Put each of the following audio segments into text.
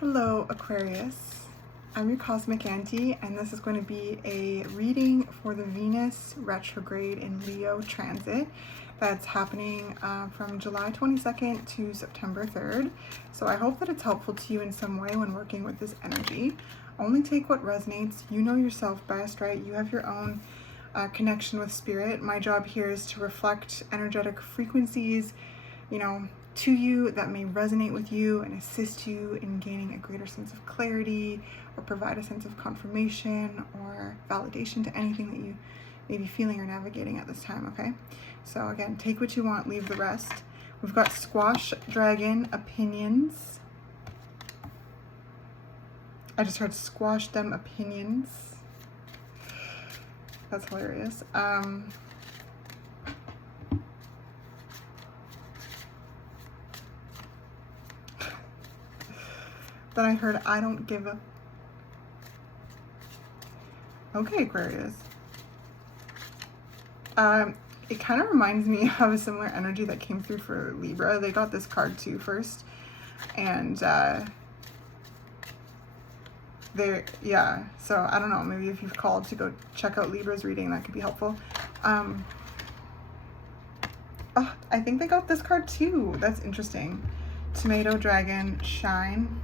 Hello Aquarius, I'm your Cosmic Auntie, and this is going to be a reading for the Venus retrograde in Leo transit that's happening from July 22nd to September 3rd. So I hope that it's helpful to you in some way when working with this energy. Only take what resonates. You know yourself best, right? You have your own connection with spirit. My job here is to reflect energetic frequencies, to you that may resonate with you and assist you in gaining a greater sense of clarity or provide a sense of confirmation or validation to anything that you may be feeling or navigating at this time, okay? So again, take what you want, leave the rest. We've got Squash Dragon Opinions. I just heard Squash Them Opinions. That's hilarious. Then I heard I don't give a... Okay, Aquarius. It kind of reminds me of a similar energy that came through for Libra. They got this card too first. And yeah, so I don't know, maybe if you've called to go check out Libra's reading, that could be helpful. Oh, I think they got this card too. That's interesting. Tomato Dragon Shine.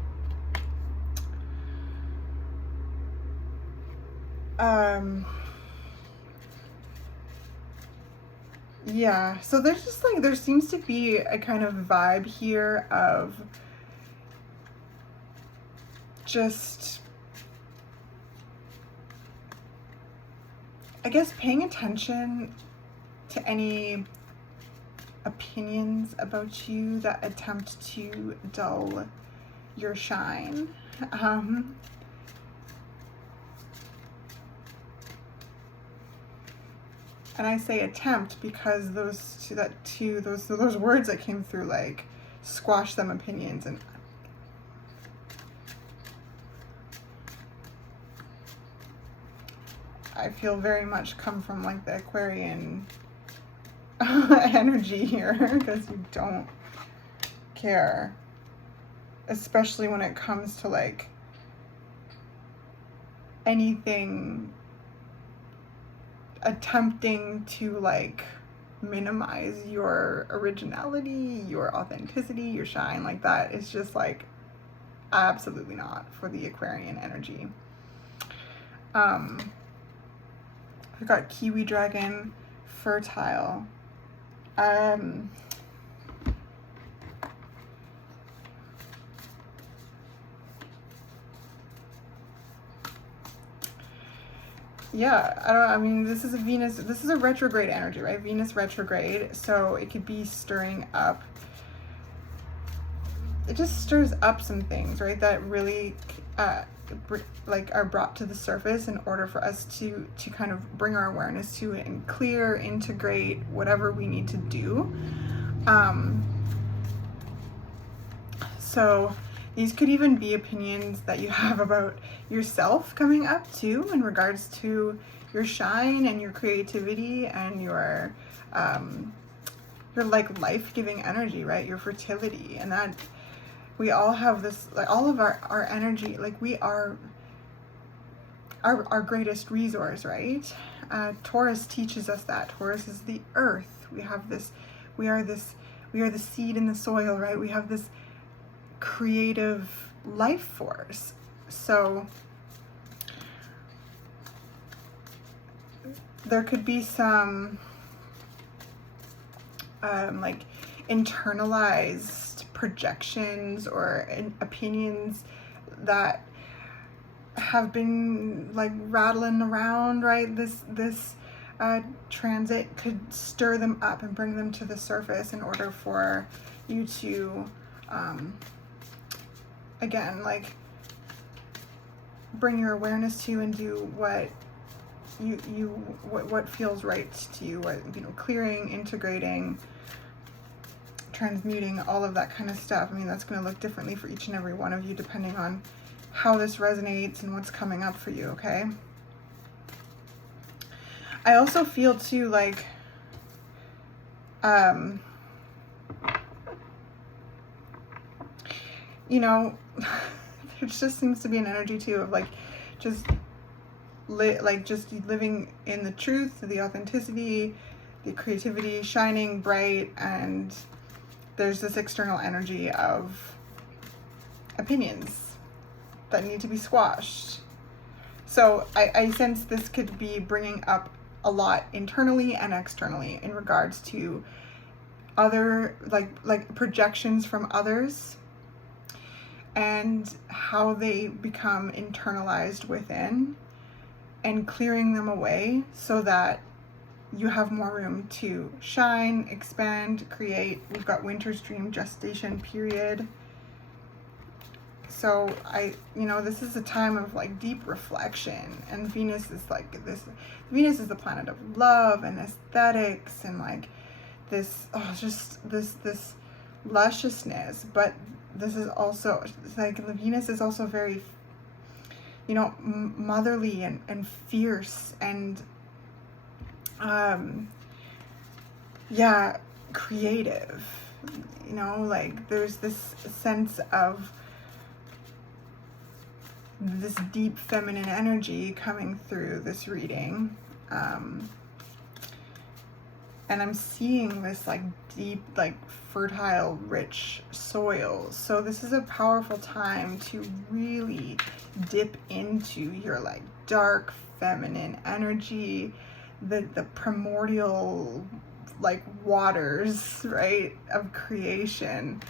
Yeah, so there's just like, there seems to be a kind of vibe here of just, I guess, paying attention to any opinions about you that attempt to dull your shine. And I say attempt because those words that came through, like squash them opinions, and I feel very much come from like the Aquarian energy here, because you don't care, especially when it comes to like anything attempting to like minimize your originality, your authenticity, your shine. Like that is just like absolutely not for the Aquarian energy. We've got Kiwi Dragon Fertile. Yeah, I mean, this is a retrograde energy, right? Venus retrograde, so it could be stirring up, it just stirs up some things, right, that really like are brought to the surface in order for us to kind of bring our awareness to it and clear, integrate whatever we need to do. So these could even be opinions that you have about yourself coming up too, in regards to your shine and your creativity and your like life-giving energy, right? Your fertility, and that we all have this, like all of our energy, like we are our greatest resource, right? Taurus teaches us that. Taurus is the earth. We are the seed in the soil, right? We have this creative life force. So there could be some like internalized projections or opinions that have been like rattling around, right? This transit could stir them up and bring them to the surface in order for you to again, like bring your awareness to and do what what feels right to you, what, clearing, integrating, transmuting, all of that kind of stuff. I mean, that's going to look differently for each and every one of you depending on how this resonates and what's coming up for you, okay? I also feel too like it just seems to be an energy too of like just just living in the truth, the authenticity, the creativity, shining bright, and there's this external energy of opinions that need to be squashed. So I sense this could be bringing up a lot internally and externally in regards to other like projections from others and how they become internalized within, and clearing them away so that you have more room to shine, expand, create. We've got winter's dream gestation period. So this is a time of like deep reflection, and Venus is like this. Venus is the planet of love and aesthetics and like this, just this lusciousness. But this is also like Venus is also very, motherly and fierce and creative. Like there's this sense of this deep feminine energy coming through this reading, and I'm seeing this like deep, like fertile, rich soil. So this is a powerful time to really dip into your like dark feminine energy, the primordial like waters, right, of creation,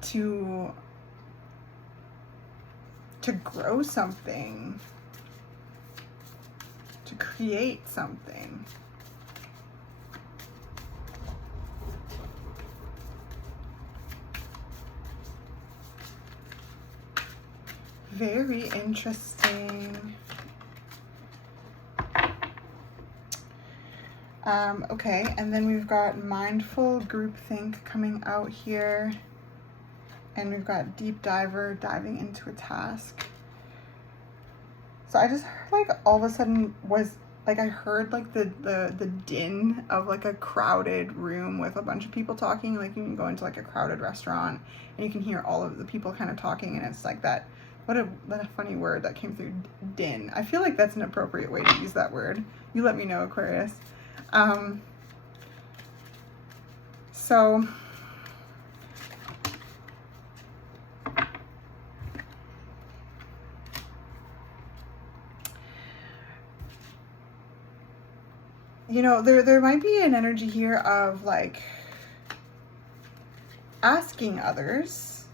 to grow something, to create something. Very interesting. Okay, and then we've got mindful groupthink coming out here. And we've got deep diver diving into a task. So I just heard like all of a sudden I heard like the din of like a crowded room with a bunch of people talking. Like you can go into like a crowded restaurant and you can hear all of the people kind of talking, and it's like that. What a funny word that came through, din. I feel like that's an appropriate way to use that word. You let me know, Aquarius. So there might be an energy here of like asking others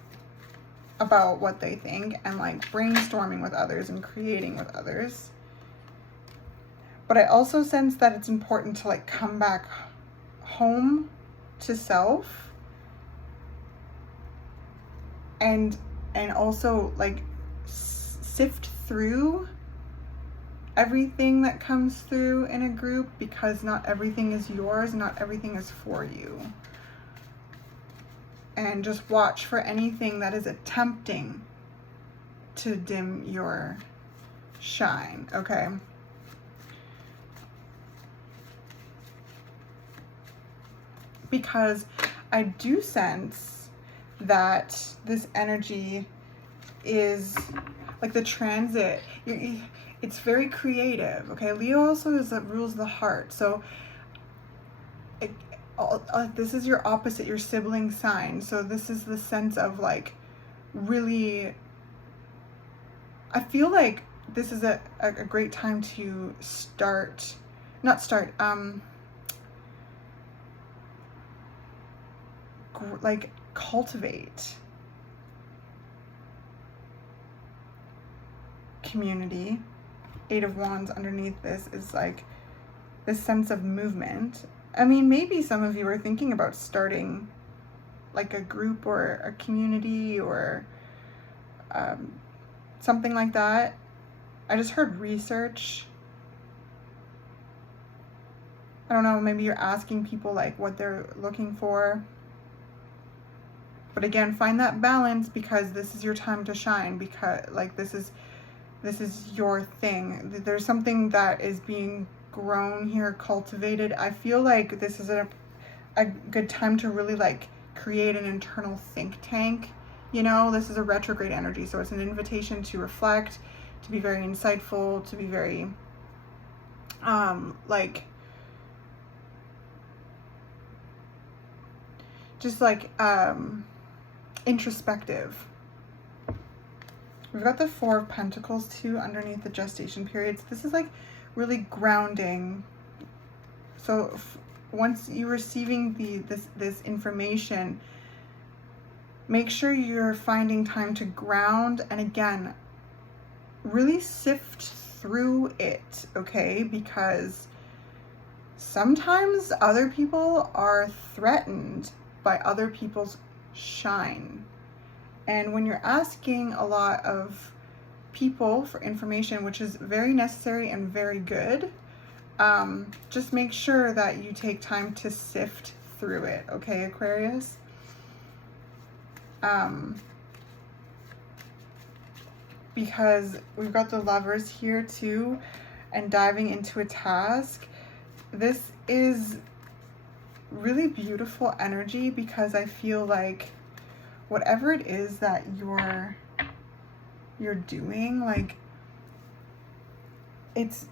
about what they think and like brainstorming with others and creating with others. But I also sense that it's important to like come back home to self and also like sift through everything that comes through in a group, because not everything is yours, not everything is for you. And just watch for anything that is attempting to dim your shine, okay? Because I do sense that this energy is like the transit. It's very creative, okay? Leo also rules the heart. So this is your opposite, your sibling sign. So this is the sense of like really, I feel like this is a great time to like cultivate community. 8 of Wands underneath this is like this sense of movement. I mean, maybe some of you are thinking about starting like a group or a community or something like that. I just heard research. I don't know, maybe you're asking people like what they're looking for. But again, find that balance, because this is your time to shine, because like this is your thing. There's something that is being grown here, cultivated. I feel like this is a good time to really like create an internal think tank You know, this is a retrograde energy, so it's an invitation to reflect, to be very insightful, to be very, like, just like, introspective. We've got the Four of Pentacles too underneath the gestation periods. This is like really grounding. So once you're receiving this information, make sure you're finding time to ground and, again, really sift through it, okay? Because sometimes other people are threatened by other people's shine. And when you're asking a lot of people for information, which is very necessary and very good, just make sure that you take time to sift through it, okay, Aquarius? Because we've got the Lovers here too, and diving into a task. This is really beautiful energy, because I feel like whatever it is that you're doing, like, it's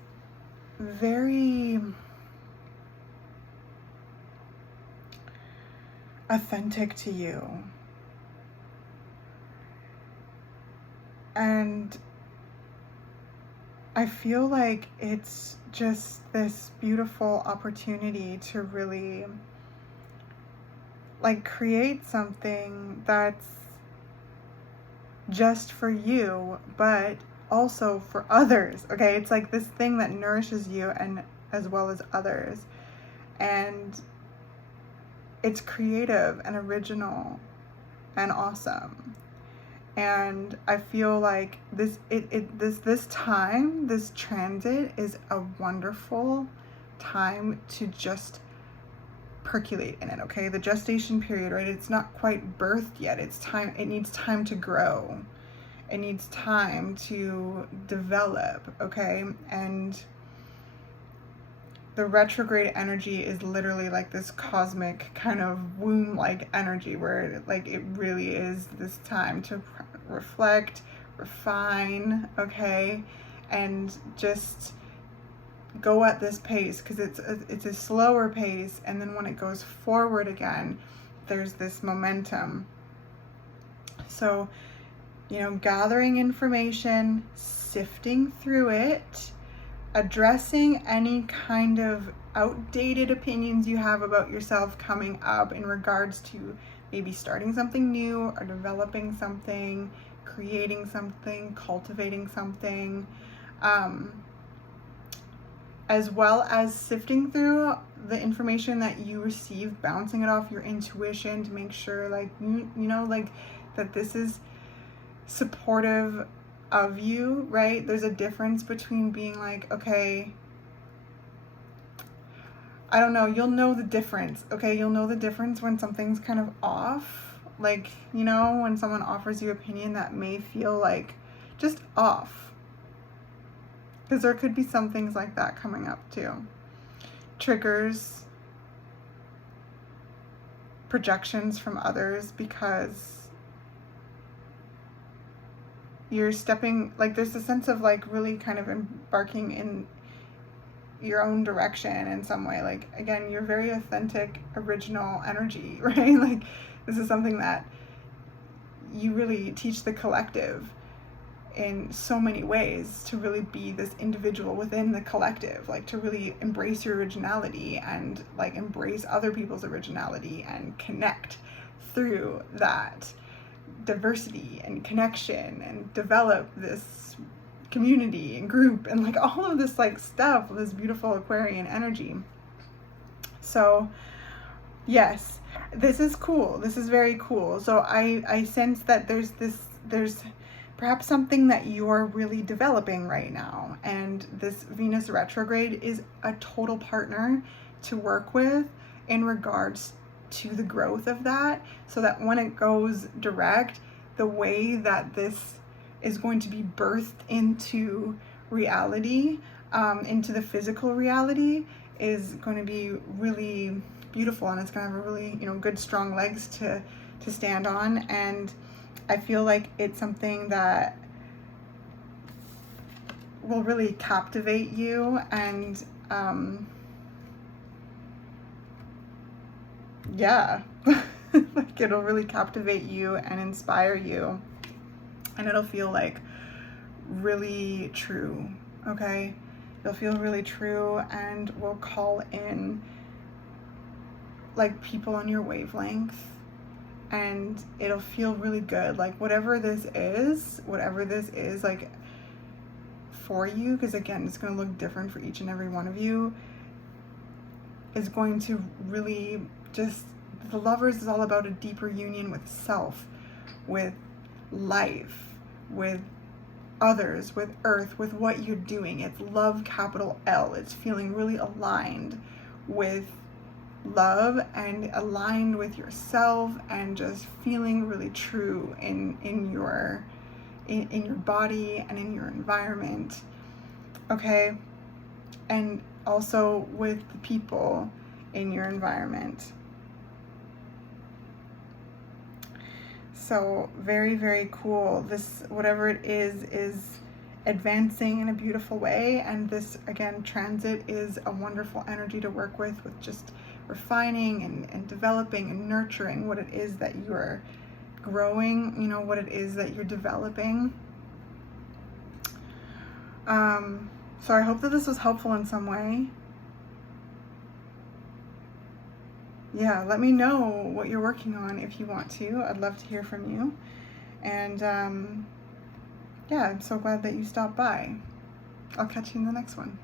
very authentic to you. And I feel like it's just this beautiful opportunity to really, like, create something that's just for you, but also for others, okay? It's like this thing that nourishes you and as well as others. And it's creative and original and awesome. And I feel like this time, this transit is a wonderful time to just percolate in it, okay? The gestation period, right? It's not quite birthed yet. It's time, it needs time to grow. It needs time to develop, okay? And the retrograde energy is literally like this cosmic kind of womb-like energy where, like, it really is this time to reflect, refine, okay? And just go at this pace, because it's a slower pace, and then when it goes forward again, there's this momentum. So, you know, gathering information, sifting through it, addressing any kind of outdated opinions you have about yourself coming up in regards to maybe starting something new or developing something, creating something, cultivating something, as well as sifting through the information that you receive, bouncing it off your intuition to make sure, like, you know, like, that this is supportive of you, right? There's a difference between being like, okay, I don't know, you'll know the difference, okay? You'll know the difference when something's kind of off. Like, you know, when someone offers you opinion that may feel like just off. Because there could be some things like that coming up too. Triggers, projections from others, because you're stepping, like, there's a sense of, like, really kind of embarking in your own direction in some way. Like, again, you're very authentic, original energy, right? Like, this is something that you really teach the collective in so many ways, to really be this individual within the collective, like, to really embrace your originality and, like, embrace other people's originality and connect through that diversity and connection and develop this community and group and, like, all of this, like, stuff, this beautiful Aquarian energy. So yes, this is cool. This is very cool. So I sense that there's perhaps something that you're really developing right now, and this Venus retrograde is a total partner to work with in regards to the growth of that, so that when it goes direct, the way that this is going to be birthed into reality, into the physical reality, is going to be really beautiful, and it's going to have a really, you know, good strong legs to stand on. And I feel like it's something that will really captivate you, and yeah, like it'll really captivate you and inspire you, and it'll feel like really true, okay? It'll feel really true and will call in like people on your wavelength, and it'll feel really good. Like whatever this is, like for you, because again, it's going to look different for each and every one of you, is going to really just, the Lovers is all about a deeper union with self, with life, with others, with earth, with what you're doing. It's love, capital L. It's feeling really aligned with love and aligned with yourself, and just feeling really true in your body and in your environment, okay? And also with the people in your environment. So very, very cool. This, whatever it is advancing in a beautiful way. And this, again, transit is a wonderful energy to work with just refining and developing and nurturing what it is that you're growing, you know, what it is that you're developing. So I hope that this was helpful in some way. Yeah, let me know what you're working on if you want to. I'd love to hear from you. And yeah, I'm so glad that you stopped by. I'll catch you in the next one.